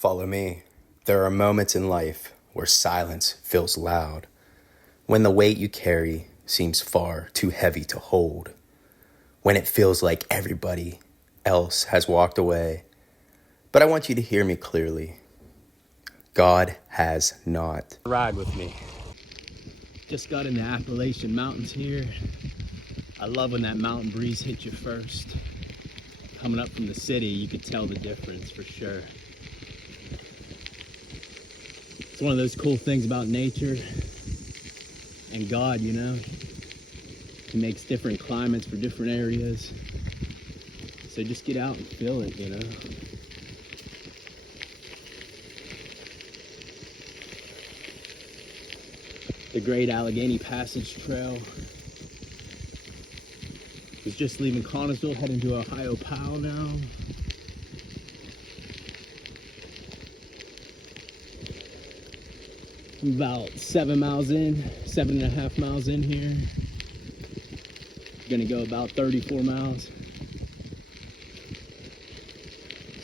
Follow me. There are moments in life where silence feels loud, when the weight you carry seems far too heavy to hold, when it feels like everybody else has walked away. But I want you to hear me clearly. God has not. Ride with me. Just got in the Appalachian Mountains here. I love when that mountain breeze hits you first. Coming up from the city, you could tell the difference for sure. It's one of those cool things about nature and God, you know. He makes different climates for different areas. So just get out and feel it, you know. The Great Allegheny Passage Trail. Was just leaving Connellsville, heading to Ohio Powell now. I'm about 7.5 miles in here. Gonna go about 34 miles.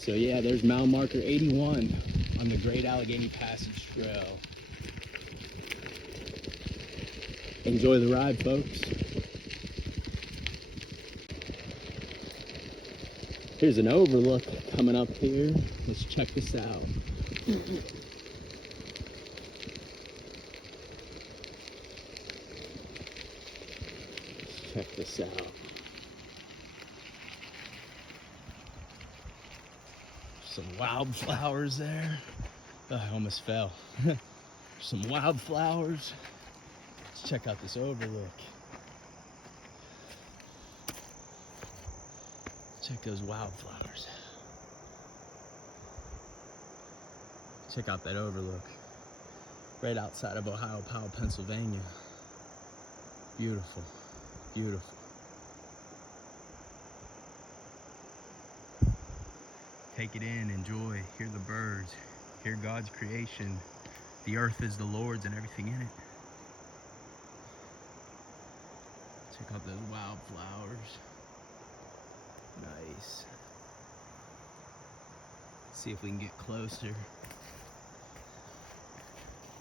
So yeah, there's mile marker 81 on the Great Allegheny Passage Trail. Enjoy the ride, folks. Here's an overlook coming up here. Let's check this out. Let's check this out. Some wildflowers there. Oh, I almost fell. Some wildflowers. Let's check out this overlook. Check those wildflowers. Check out that overlook. Right outside of Ohio Powell, Pennsylvania. Beautiful, beautiful. Take it in, enjoy, hear the birds, hear God's creation. The earth is the Lord's and everything in it. Check out those wildflowers. Nice. See if we can get closer.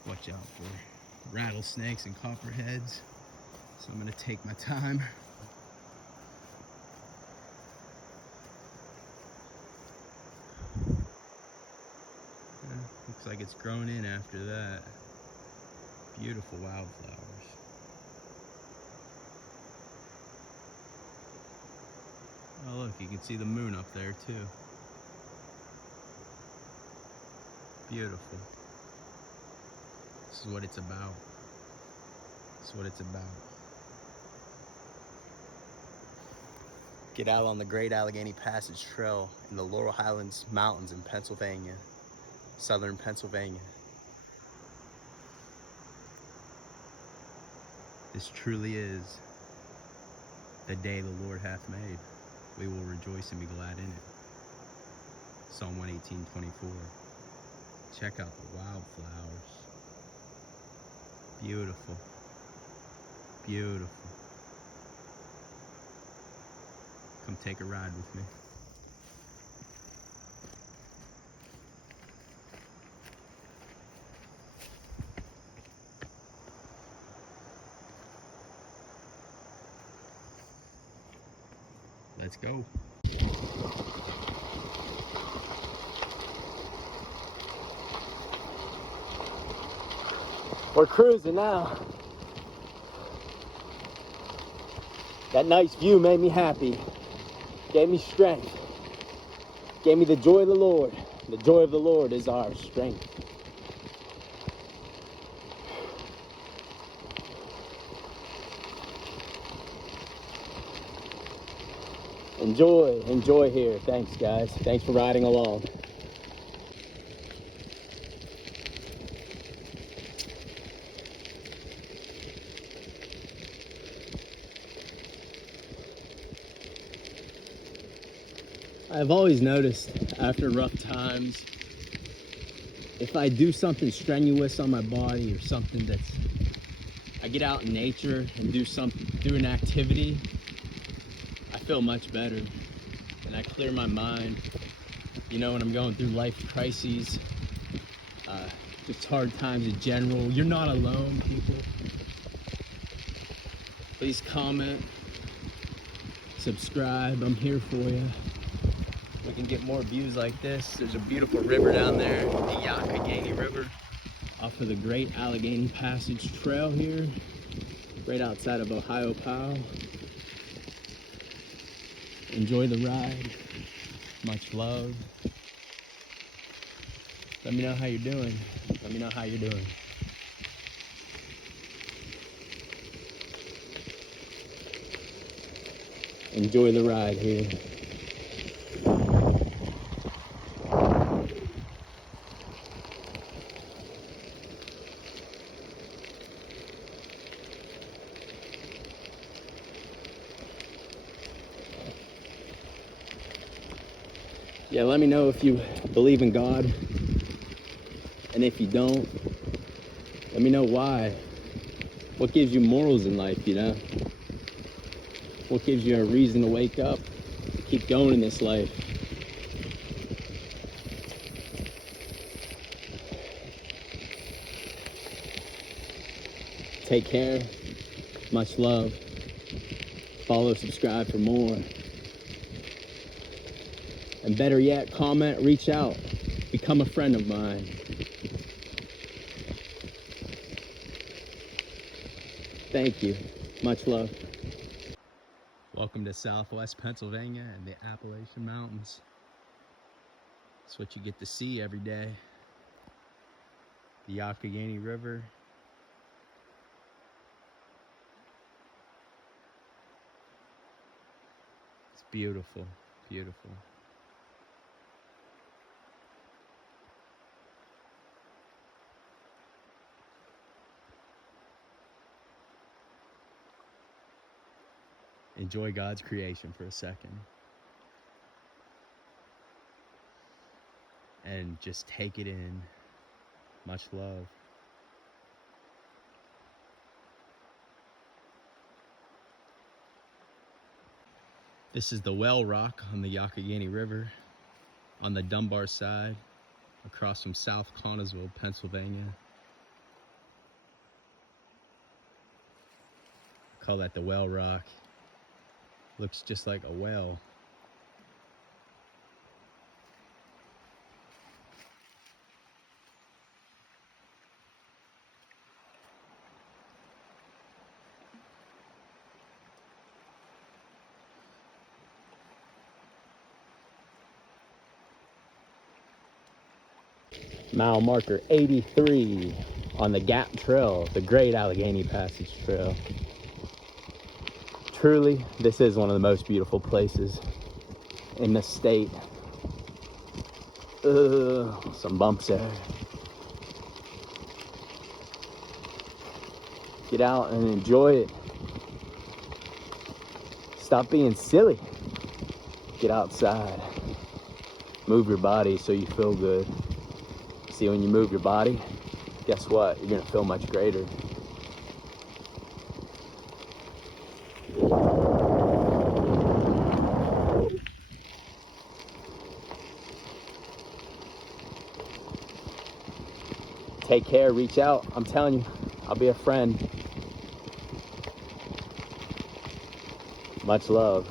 Watch out for rattlesnakes and copperheads. So I'm gonna take my time. Looks like it's grown in after that. Beautiful wildflowers. Oh look, you can see the moon up there too. Beautiful. This is what it's about. This is what it's about. Get out on the Great Allegheny Passage Trail in the Laurel Highlands Mountains in Pennsylvania, southern Pennsylvania. This truly is the day the Lord hath made. We will rejoice and be glad in it. Psalm 118:24. Check out the wildflowers. Beautiful. Beautiful. Come take a ride with me. Let's go. We're cruising now. That nice view made me happy. Gave me strength. Gave me the joy of the Lord. The joy of the Lord is our strength. Enjoy here. Thanks, guys. Thanks for riding along. I've always noticed after rough times, if I do something strenuous on my body or something that's, I get out in nature and do an activity, I feel much better and I clear my mind. You know, when I'm going through life crises, just hard times in general, you're not alone, people. Please comment, subscribe. I'm here for you. We can get more views like this. There's a beautiful river down there, the Youghiogheny River, off of the Great Allegheny Passage Trail here, right outside of Ohiopyle. Enjoy the ride. Much love. Let me know how you're doing. Let me know how you're doing. Enjoy the ride here. Yeah, let me know if you believe in God. And if you don't, let me know why. What gives you morals in life, you know? What gives you a reason to wake up, keep going in this life? Take care. Much love. Follow, subscribe for more. And better yet, comment, reach out. Become a friend of mine. Thank you. Much love. Welcome to Southwest Pennsylvania and the Appalachian Mountains. It's what you get to see every day. The Youghiogheny River. It's beautiful, beautiful. Enjoy God's creation for a second. And just take it in. Much love. This is the Well Rock on the Youghiogheny River, on the Dunbar side, across from South Connellsville, Pennsylvania. I call that the Well Rock. Looks just like a well. Mile marker 83 on the Gap Trail, the Great Allegheny Passage Trail. Truly, this is one of the most beautiful places in the state. Some bumps there. Get out and enjoy it. Stop being silly. Get outside. Move your body so you feel good. See, when you move your body, guess what? You're gonna feel much greater. Take care, reach out. I'm telling you, I'll be a friend. Much love.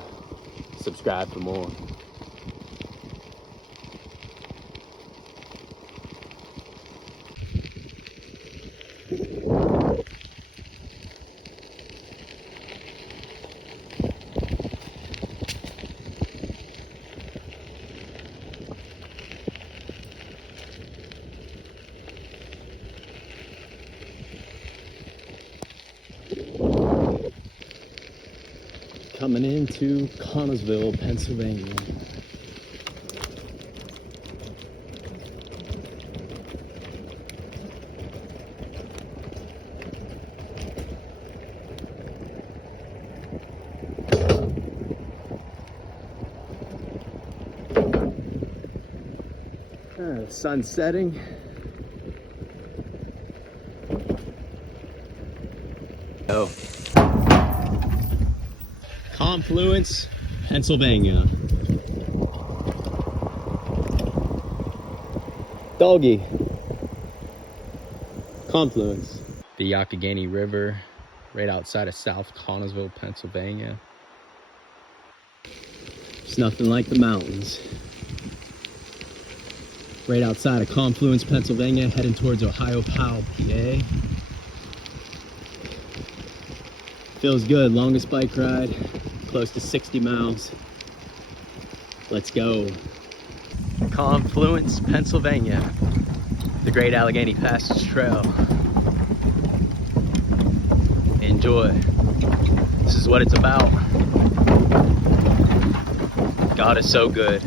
Subscribe for more. Coming into Connellsville, Pennsylvania. Sun setting. Oh. Confluence, Pennsylvania. Doggy. Confluence. The Youghiogheny River, right outside of South Connellsville, Pennsylvania. It's nothing like the mountains. Right outside of Confluence, Pennsylvania, heading towards Ohiopyle, PA. Feels good, longest bike ride, close to 60 miles. Let's go. Confluence, Pennsylvania, the Great Allegheny Passage Trail. Enjoy. This is what it's about. God is so good.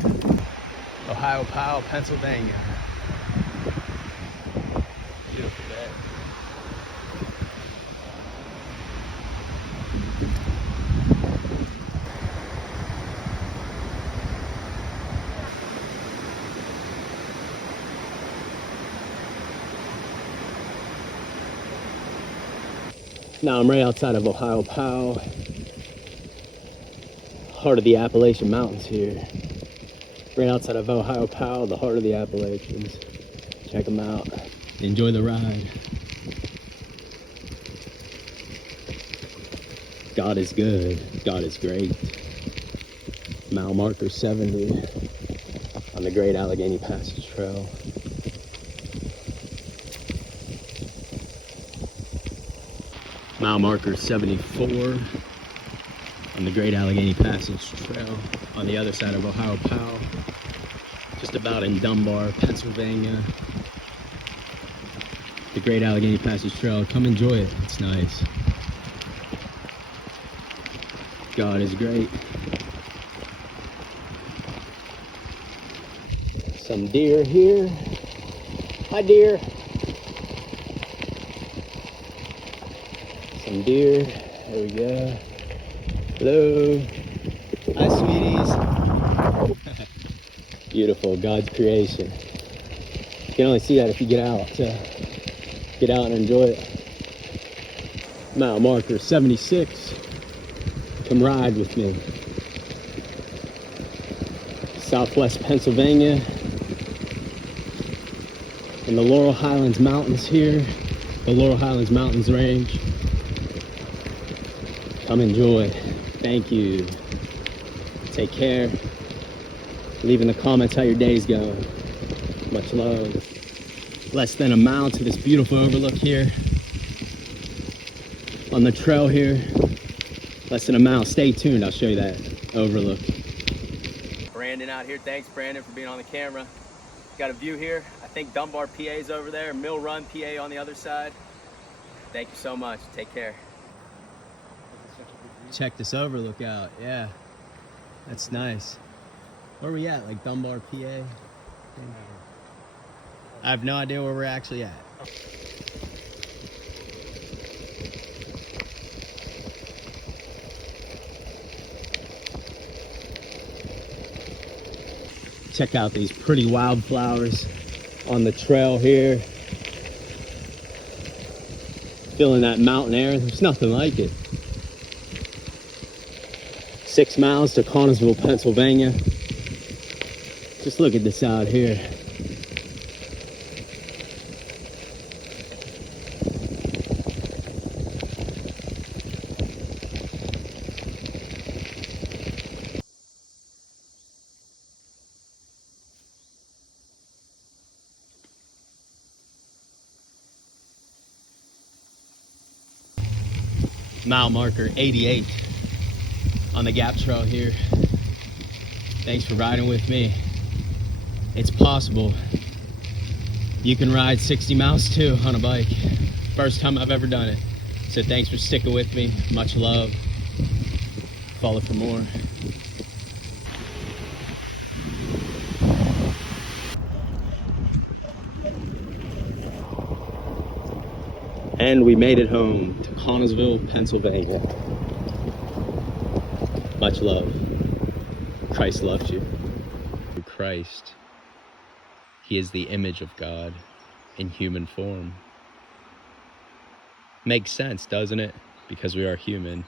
Ohiopyle, Pennsylvania. Beautiful day. Now I'm right outside of Ohiopyle, heart of the Appalachian Mountains here. Right outside of Ohiopyle, the heart of the Appalachians. Check them out. Enjoy the ride. God is good. God is great. Mile marker 70 on the Great Allegheny Passage Trail. Mile marker 74 on the Great Allegheny Passage Trail on the other side of Ohiopyle, just about in Dunbar, Pennsylvania. The Great Allegheny Passage Trail, come enjoy it, it's nice. God is great. Some deer here. Hi deer. Some deer, there we go. Hello. Hi sweeties. Beautiful, God's creation. You can only see that if you get out. Get out and enjoy it. Mile marker 76. Come ride with me. Southwest Pennsylvania. In the Laurel Highlands Mountains here. The Laurel Highlands Mountains range. Come enjoy. Thank you. Take care. Leave in the comments how your day's going. Much love. Less than a mile to this beautiful overlook here. On the trail here. Less than a mile. Stay tuned. I'll show you that overlook. Brandon out here. Thanks, Brandon, for being on the camera. Got a view here. I think Dunbar, PA is over there. Mill Run, PA on the other side. Thank you so much. Take care. Check this overlook out. Yeah, that's nice. Where are we at? Like Dunbar, PA? I have no idea where we're actually at. Check out these pretty wildflowers on the trail here. Feeling that mountain air. There's nothing like it. 6 miles to Connellsville, Pennsylvania. Just look at this out here. Mile marker 88 on the Gap Trail here. Thanks for riding with me. It's possible. You can ride 60 miles too on a bike. First time I've ever done it. So thanks for sticking with me. Much love. Follow for more. And we made it home to Connellsville, Pennsylvania. Much love. Christ loves you. Christ. He is the image of God in human form. Makes sense, doesn't it? Because we are human.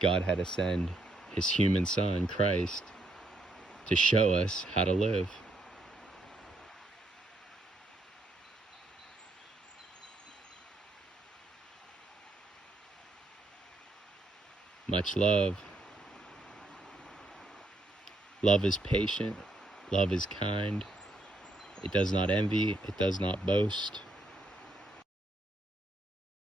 God had to send his human son, Christ, to show us how to live. Much love. Love is patient. Love is kind. It does not envy. It does not boast.